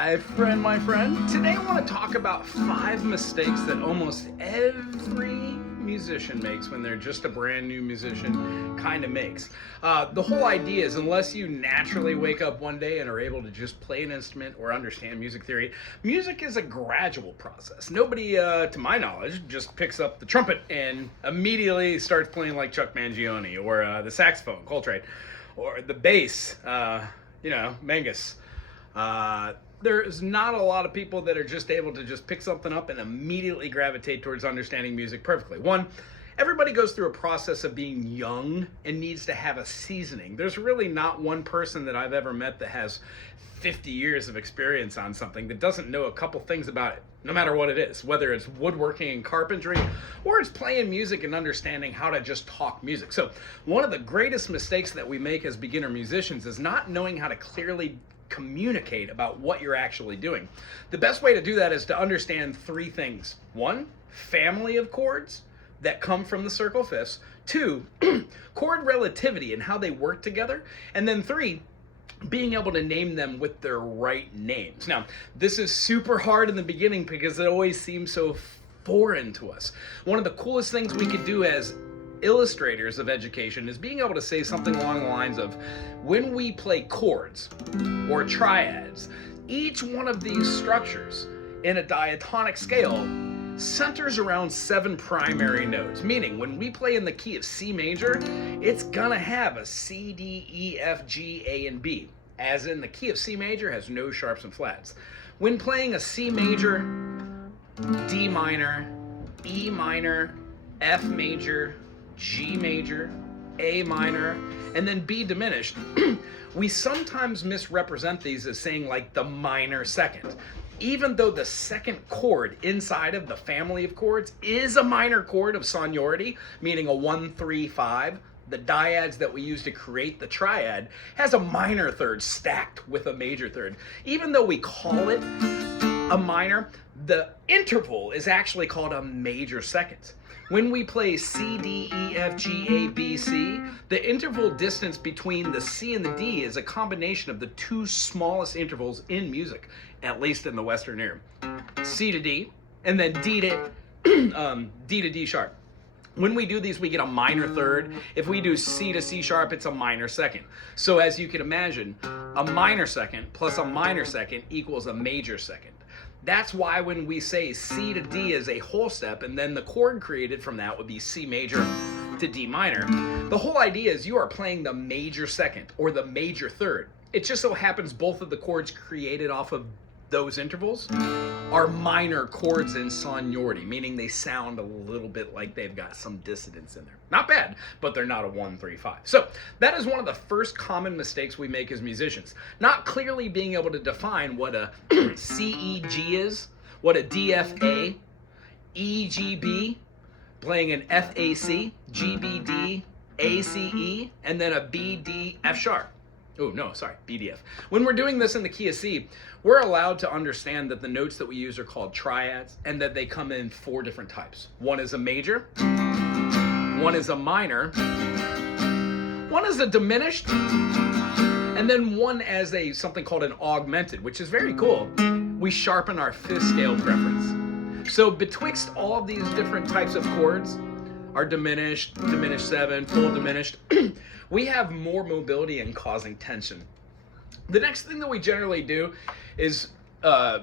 my friend. Today I want to talk about 5 mistakes that almost every musician makes when they're just a brand new musician kind of makes. The whole idea is, unless you naturally wake up one day and are able to just play an instrument or understand music theory, music is a gradual process. Nobody, to my knowledge, just picks up the trumpet and immediately starts playing like Chuck Mangione, or the saxophone, Coltrane, or the bass, Mangus. There's not a lot of people that are just able to just pick something up and immediately gravitate towards understanding music perfectly. One, everybody goes through a process of being young and needs to have a seasoning. There's really not one person that I've ever met that has 50 years of experience on something that doesn't know a couple things about it, no matter what it is, whether it's woodworking and carpentry, or it's playing music and understanding how to just talk music. So one of the greatest mistakes that we make as beginner musicians is not knowing how to clearly communicate about what you're actually doing. The best way to do that is to understand 3 things. 1, family of chords that come from the circle fifths. 2, chord relativity and how they work together. And then 3, being able to name them with their right names. Now, this is super hard in the beginning because it always seems so foreign to us. One of the coolest things we could do as illustrators of education is being able to say something along the lines of, when we play chords or triads, each one of these structures in a diatonic scale centers around 7 primary notes, meaning when we play in the key of C major, it's gonna have a C, D, E, F, G, A, and B, as in the key of C major has no sharps and flats. When playing a C major, D minor, E minor, F major, G major, A minor, and then B diminished, we sometimes misrepresent these as saying like the minor second. Even though the second chord inside of the family of chords is a minor chord of sonority, meaning a 1, 3, 5, the dyads that we use to create the triad has a minor third stacked with a major third. Even though we call it a minor, the interval is actually called a major second. When we play C, D, E, F, G, A, B, C, the interval distance between the C and the D is a combination of the 2 smallest intervals in music, at least in the Western ear. C to D, and then D to D sharp. When we do these, we get a minor third. If we do C to C sharp, it's a minor second. So as you can imagine, a minor second plus a minor second equals a major second. That's why when we say C to D is a whole step, and then the chord created from that would be C major to D minor, the whole idea is you are playing the major second or the major third. It just so happens both of the chords created off of those intervals are minor chords in sonority, meaning they sound a little bit like they've got some dissonance in there. Not bad, but they're not a 1, 3, 5. So that is one of the first common mistakes we make as musicians. Not clearly being able to define what a CEG is, what a DFA, EGB, playing an FAC, GBD, ACE, and then a BD F sharp. Oh, no, sorry, BDF. When we're doing this in the key of C, we're allowed to understand that the notes that we use are called triads and that they come in 4 different types. One is a major, one is a minor, one is a diminished, and then one as something called an augmented, which is very cool. We sharpen our 5th scale preference. So betwixt all of these different types of chords, are diminished, diminished 7, full diminished, we have more mobility and causing tension. The next thing that we generally do is,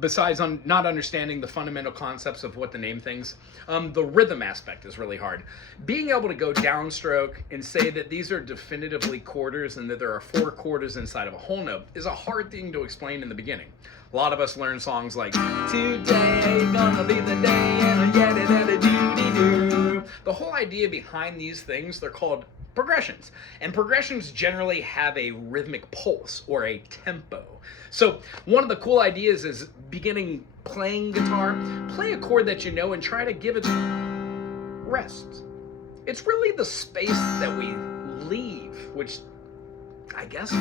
besides not understanding the fundamental concepts of what to name things, the rhythm aspect is really hard. Being able to go downstroke and say that these are definitively quarters and that there are 4 quarters inside of a whole note is a hard thing to explain in the beginning. A lot of us learn songs like, today gonna be the day and I get it at a doo-dee-doo. The whole idea behind these things, they're called progressions. And progressions generally have a rhythmic pulse or a tempo. So one of the cool ideas is beginning playing guitar, play a chord that you know and try to give it rest. It's really the space that we leave, which I guess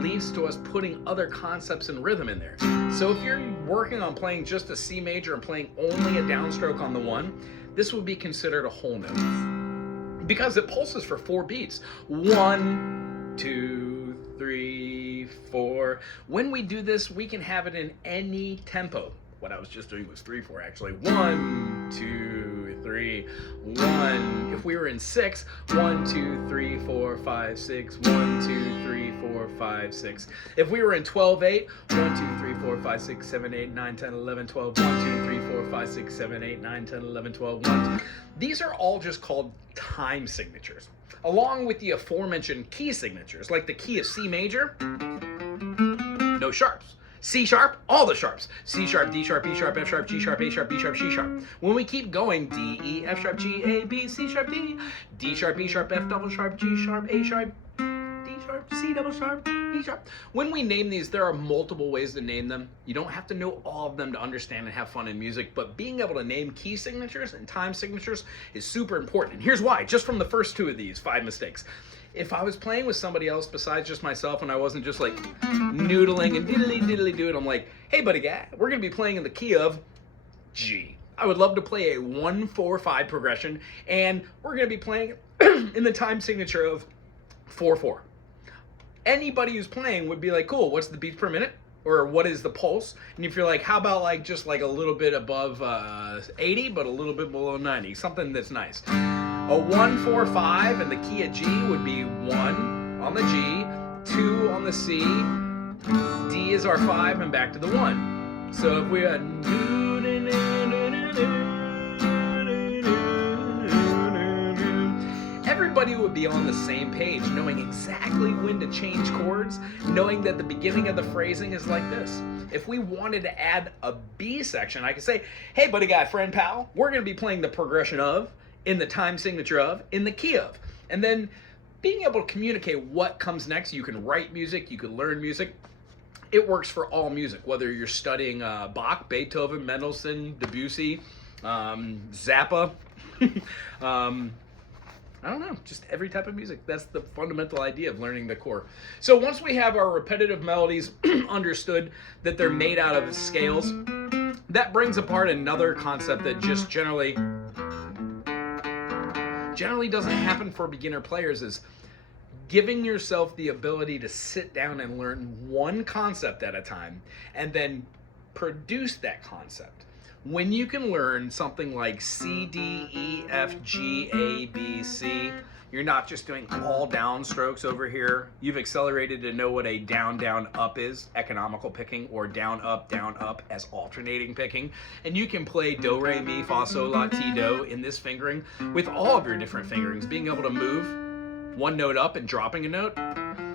leads to us putting other concepts and rhythm in there. So if you're working on playing just a C major and playing only a downstroke on the 1, this would be considered a whole note, because it pulses for 4 beats. 1, 2, 3, 4, 4. When we do this, we can have it in any tempo. What I was just doing was 3/4 actually. 1, 2, 3, 1. If we were in 6, 1, 2, 3, 4, 5, 6, 1, 2, 3, 4, 5, 6. If we were in 12/8, 1, 2, 3, 4, 5, 6, 7, 8, 9, 10, 11, 12, 1, 2, 3, 4, 5, 6, 7, 8, 9, 10, 11, 12, 1. These are all just called time signatures, along with the aforementioned key signatures, like the key of C major, no sharps. C sharp, all the sharps. C sharp, D sharp, E sharp, F sharp, G sharp, A sharp, B sharp, C sharp. When we keep going, D, E, F sharp, G, A, B, C sharp, D, D sharp, E sharp, F double sharp, G sharp, A sharp, D sharp, C double sharp, E sharp. When we name these, there are multiple ways to name them. You don't have to know all of them to understand and have fun in music, but being able to name key signatures and time signatures is super important. And here's why, just from the first 2 of these 5 mistakes. If I was playing with somebody else besides just myself and I wasn't just like noodling and diddly do it, I'm like, hey buddy guy, we're gonna be playing in the key of G. I would love to play a 1-4-5 progression, and we're gonna be playing in the time signature of 4/4. Anybody who's playing would be like, cool, what's the beats per minute? Or what is the pulse? And if you're like, how about like just like a little bit above 80, but a little bit below 90, something that's nice. A 1-4-5 in the key of G would be 1 on the G, 2 on the C, D is our 5, and back to the 1. So if we had everybody would be on the same page, knowing exactly when to change chords, knowing that the beginning of the phrasing is like this. If we wanted to add a B section, I could say, hey buddy guy, friend pal, we're gonna be playing the progression of, in the time signature of, in the key of. And then being able to communicate what comes next. You can write music, you can learn music. It works for all music, whether you're studying Bach, Beethoven, Mendelssohn, Debussy, Zappa, I don't know, just every type of music. That's the fundamental idea of learning the core. So once we have our repetitive melodies understood, that they're made out of scales, that brings apart another concept that just generally doesn't happen for beginner players, is giving yourself the ability to sit down and learn one concept at a time and then produce that concept. When you can learn something like C, D, E, F, G, A, B, C, you're not just doing all down strokes over here. You've accelerated to know what a down, down, up is, economical picking, or down, up as alternating picking. And you can play do, re, mi, fa, sol, la, ti, do in this fingering with all of your different fingerings, being able to move one note up and dropping a note.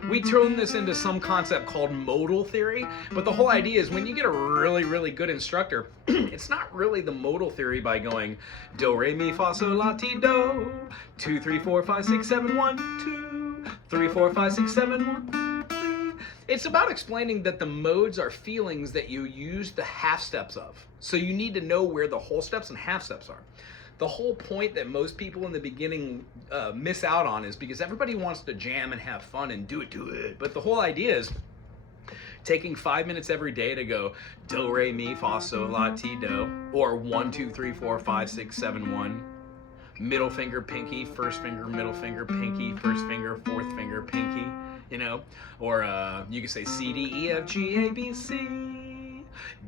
We turn this into some concept called modal theory, but the whole idea is when you get a really, really good instructor, it's not really the modal theory by going do, re, mi, fa, sol, la, ti, do, 2, 3, 4, 5, 6, 7, 1, 2, 3, 4, 5, 6, 7, 1, 3. It's about explaining that the modes are feelings that you use the half steps of. So you need to know where the whole steps and half steps are. The whole point that most people in the beginning miss out on is because everybody wants to jam and have fun and do it. But the whole idea is taking 5 minutes every day to go do, re, mi, fa, sol, la, ti, do, or 1, 2, 3, 4, 5, 6, 7, 1. Middle finger, pinky, first finger, middle finger, pinky, first finger, fourth finger, pinky, you know? Or you can say C, D, E, F, G, A, B, C.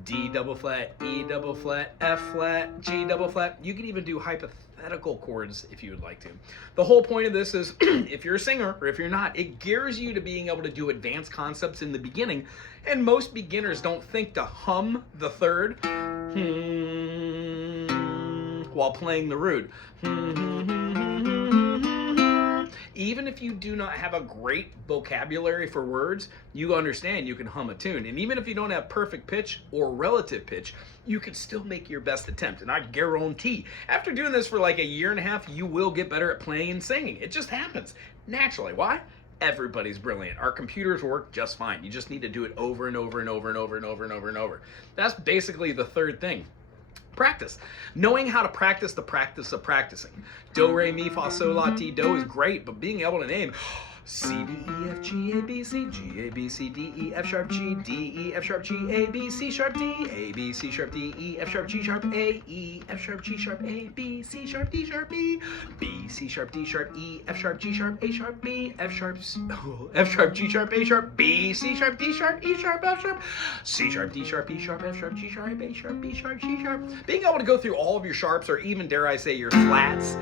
D double flat, E double flat, F flat, G double flat. You can even do hypothetical chords if you would like to. The whole point of this is, if you're a singer or if you're not, it gears you to being able to do advanced concepts in the beginning. And most beginners don't think to hum the third while playing the root. Even if you do not have a great vocabulary for words, you understand you can hum a tune. And even if you don't have perfect pitch or relative pitch, you can still make your best attempt. And I guarantee, after doing this for like a year and a half, you will get better at playing and singing. It just happens naturally. Why? Everybody's brilliant. Our computers work just fine. You just need to do it over and over and over and over and over and over and over. That's basically the third thing. Practice. Knowing how to practice the practice of practicing. Do, re, mi, fa, sol, la, ti, do is great, but being able to name C, D, E, F, G, A, B, C, G, A, B, C, D, E, F sharp, G, D, E, F sharp, G, A, B, C sharp, D, A, B, C sharp, D, E, F sharp, G sharp, A, E, F sharp, G sharp, A, B, C sharp, D sharp, B, B, C sharp, D sharp, E, F sharp, G sharp, A sharp, B, F sharp, F sharp, G sharp, A sharp, B, C sharp, D sharp, E sharp, F sharp, C sharp, D sharp, E sharp, F sharp, G sharp, A sharp, B sharp, G sharp. Being able to go through all of your sharps, or even dare I say your flats,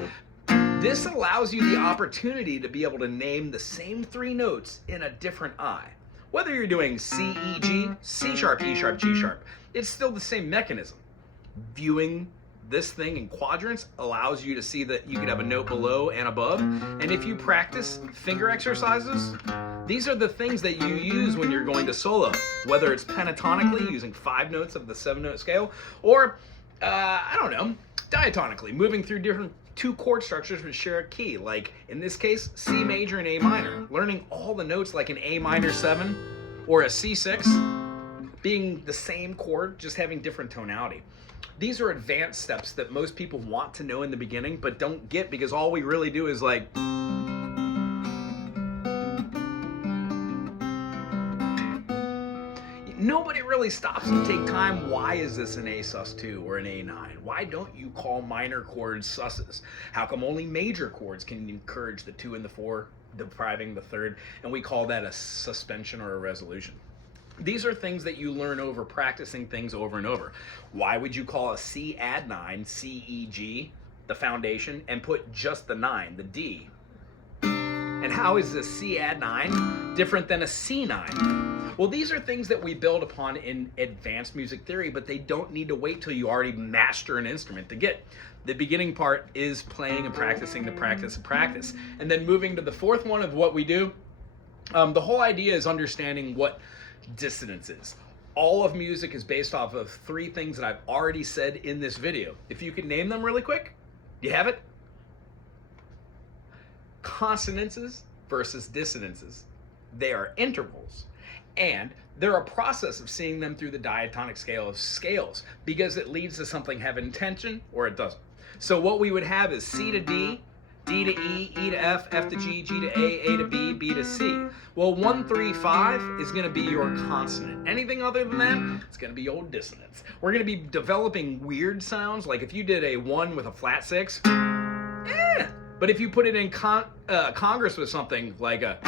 this allows you the opportunity to be able to name the same 3 notes in a different eye. Whether you're doing C, E, G, C sharp, E sharp, G sharp, it's still the same mechanism. Viewing this thing in quadrants allows you to see that you could have a note below and above. And if you practice finger exercises, these are the things that you use when you're going to solo, whether it's pentatonically using 5 notes of the 7-note scale, or I don't know, diatonically, moving through different 2 chord structures which share a key, like in this case C major and A minor, learning all the notes like an A minor 7 or a C6 being the same chord, just having different tonality. These are advanced steps that most people want to know in the beginning but don't get, because all we really do is like nobody really stops and take time. Why is this an A sus2 or an A9? Why don't you call minor chords susses? How come only major chords can encourage the 2 and the 4, depriving the 3rd, and we call that a suspension or a resolution? These are things that you learn over practicing things over and over. Why would you call a C add 9, C, E, G, the foundation, and put just the 9, the D? And how is a C add 9 different than a C9? Well, these are things that we build upon in advanced music theory, but they don't need to wait till you already master an instrument to get. The beginning part is playing and practicing the practice of practice. And then moving to the 4th one of what we do, the whole idea is understanding what dissonance is. All of music is based off of 3 things that I've already said in this video. If you can name them really quick, do you have it? Consonances versus dissonances. They are intervals. And they're a process of seeing them through the diatonic scale of scales, because it leads to something having tension or it doesn't. So what we would have is C to D, D to E, E to F, F to G, G to A to B, B to C. Well, 1, 3, 5 is going to be your consonant. Anything other than that, it's going to be old dissonance. We're going to be developing weird sounds, like if you did a 1 with a flat 6, but if you put it in Congress with something like a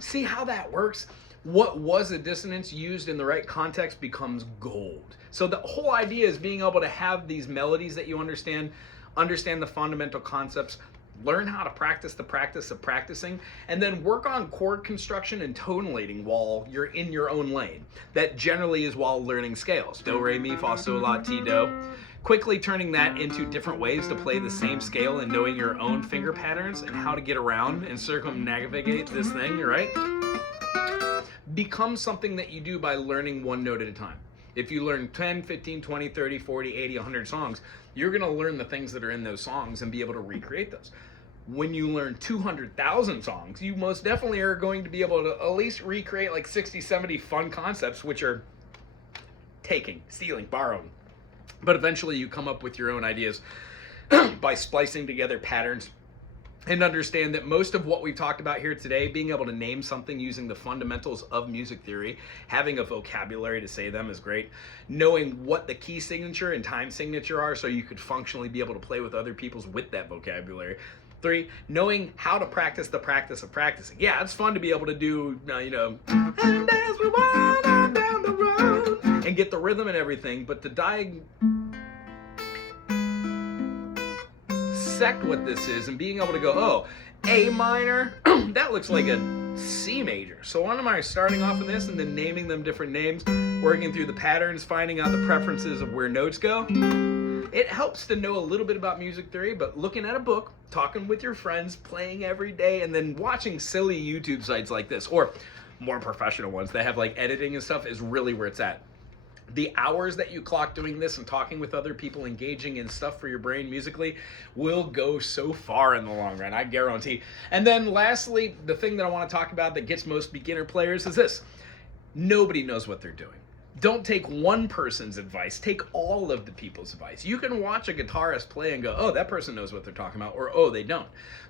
see how that works? What was a dissonance used in the right context becomes gold. So the whole idea is being able to have these melodies that you understand the fundamental concepts, learn how to practice the practice of practicing, and then work on chord construction and tonalating while you're in your own lane. That generally is while learning scales. Do, re, mi, fa, sol, la, ti, do. Quickly turning that into different ways to play the same scale and knowing your own finger patterns and how to get around and circumnavigate this thing, right? Becomes something that you do by learning 1 note at a time. If you learn 10, 15, 20, 30, 40, 80, 100 songs, you're going to learn the things that are in those songs and be able to recreate those. When you learn 200,000 songs, you most definitely are going to be able to at least recreate like 60, 70 fun concepts, which are taking, stealing, borrowing. But eventually you come up with your own ideas by splicing together patterns, and understand that most of what we've talked about here today, being able to name something using the fundamentals of music theory, having a vocabulary to say them is great. Knowing what the key signature and time signature are so you could functionally be able to play with other people's with that vocabulary. 3, knowing how to practice the practice of practicing. Yeah, it's fun to be able to do, and as we wind on down the road and get the rhythm and everything, but to dissect what this is and being able to go, oh, A minor, that looks like a C major. So why am I starting off with this and then naming them different names, working through the patterns, finding out the preferences of where notes go? It helps to know a little bit about music theory, but looking at a book, talking with your friends, playing every day, and then watching silly YouTube sites like this, or more professional ones that have like editing and stuff, is really where it's at. The hours that you clock doing this and talking with other people, engaging in stuff for your brain musically, will go so far in the long run, I guarantee. And then lastly, the thing that I want to talk about that gets most beginner players is this. Nobody knows what they're doing. Don't take one person's advice, take all of the people's advice. You can watch a guitarist play and go, oh, that person knows what they're talking about, or oh, they don't.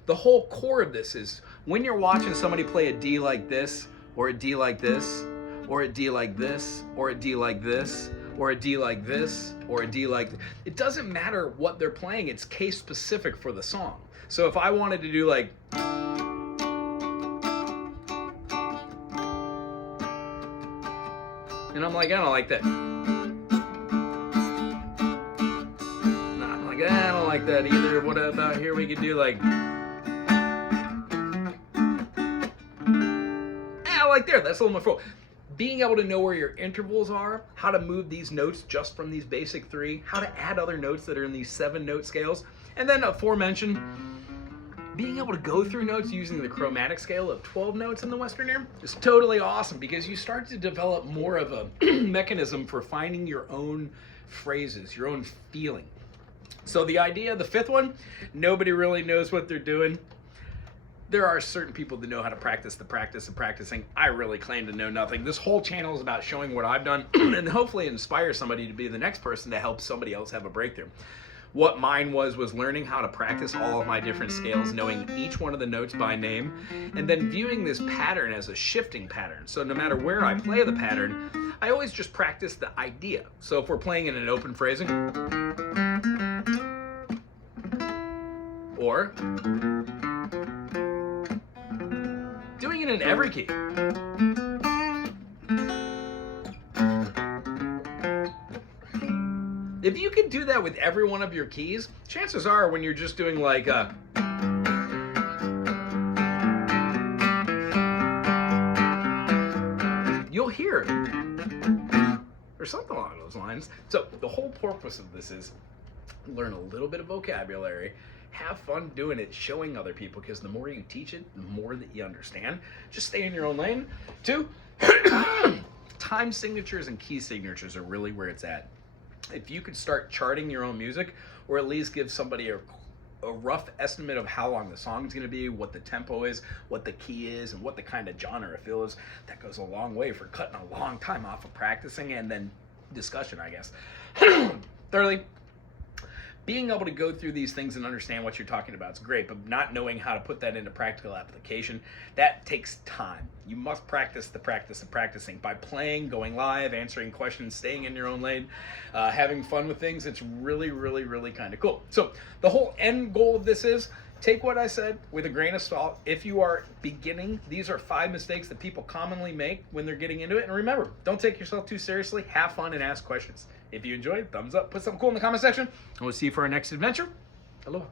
The whole core of this is when you're watching somebody play a D like this, or a D like this, or a D like this, or a D like this, or a D like this, or a D like it doesn't matter what they're playing, it's case specific for the song. So if I wanted to do like, and I'm like, I don't like that. And I'm like, I don't like that either. What about here we could do like, like there, that's a little more full. Being able to know where your intervals are, how to move these notes just from these basic 3, how to add other notes that are in these 7-note scales, and then aforementioned, being able to go through notes using the chromatic scale of 12 notes in the Western ear is totally awesome because you start to develop more of a mechanism for finding your own phrases, your own feeling. So the idea, the 5th one, nobody really knows what they're doing. There are certain people that know how to practice the practice of practicing. I really claim to know nothing. This whole channel is about showing what I've done and hopefully inspire somebody to be the next person to help somebody else have a breakthrough. What mine was learning how to practice all of my different scales, knowing each one of the notes by name, and then viewing this pattern as a shifting pattern. So no matter where I play the pattern, I always just practice the idea. So if we're playing in an open phrasing, or doing it in every key. If you can do that with every one of your keys, chances are when you're just doing like you'll hear it or something along those lines. So the whole purpose of this is learn a little bit of vocabulary, have fun doing it, showing other people, because the more you teach it, the more that you understand. Just stay in your own lane. 2, time signatures and key signatures are really where it's at. If you could start charting your own music, or at least give somebody a rough estimate of how long the song is going to be, what the tempo is, what the key is, and what the kind of genre or feel is, that goes a long way for cutting a long time off of practicing and then discussion, I guess. Thirdly, being able to go through these things and understand what you're talking about is great, but not knowing how to put that into practical application, that takes time. You must practice the practice of practicing by playing, going live, answering questions, staying in your own lane, having fun with things. It's really, really, really kind of cool. So the whole end goal of this is, take what I said with a grain of salt. If you are beginning, these are 5 mistakes that people commonly make when they're getting into it. And remember, don't take yourself too seriously. Have fun and ask questions. If you enjoyed, thumbs up, put something cool in the comment section, and we'll see you for our next adventure. Aloha.